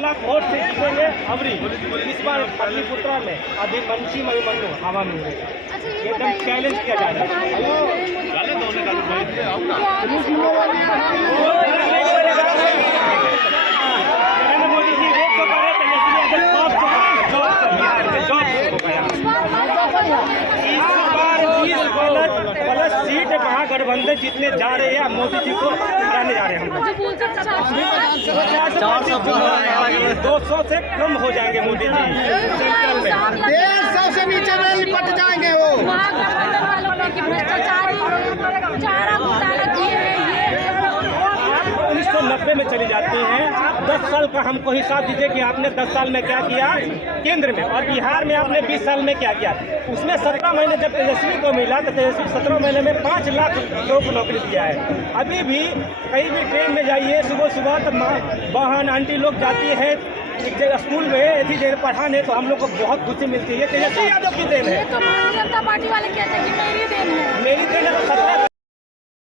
Lakh vote से जीतेंगे अबरी इस बार पाटलिपुत्रा में अधिवंशी मणिमन्नु हवा में उड़ेगा। एकदम चैलेंज किया जा रहा है। नरेंद्र मोदी जी एक तो करे इस बार 20 प्लस सीट महागठबंधन जीतने जा रहे हैं। मोदी जी को हराने जा रहे हैं हम। 200 से कम हो जाएंगे मोदी जी सेंट्रल में। 150 से नीचे में लिपट जाएंगे वो। भ्रष्टाचारी 1990 में चली जाती हैं। 10 साल का हमको हिसाब दीजिए कि आपने 10 साल में क्या किया केंद्र में, और बिहार में आपने 20 साल में क्या किया। उसमें 17 महीने जब तेजस्वी को मिला तो तेजस्वी 17 महीने में 5 लाख लोगों को नौकरी दिया है। अभी भी कहीं भी ट्रेन में जाइए सुबह सुबह तो बहन आंटी लोग जाती है स्कूल में ऐसी पढ़ाने, तो हम लोग को बहुत खुशी मिलती है। तेजस्वी यादव की देन है। तो भारतीय जनता पार्टी वाले कहते हैं कि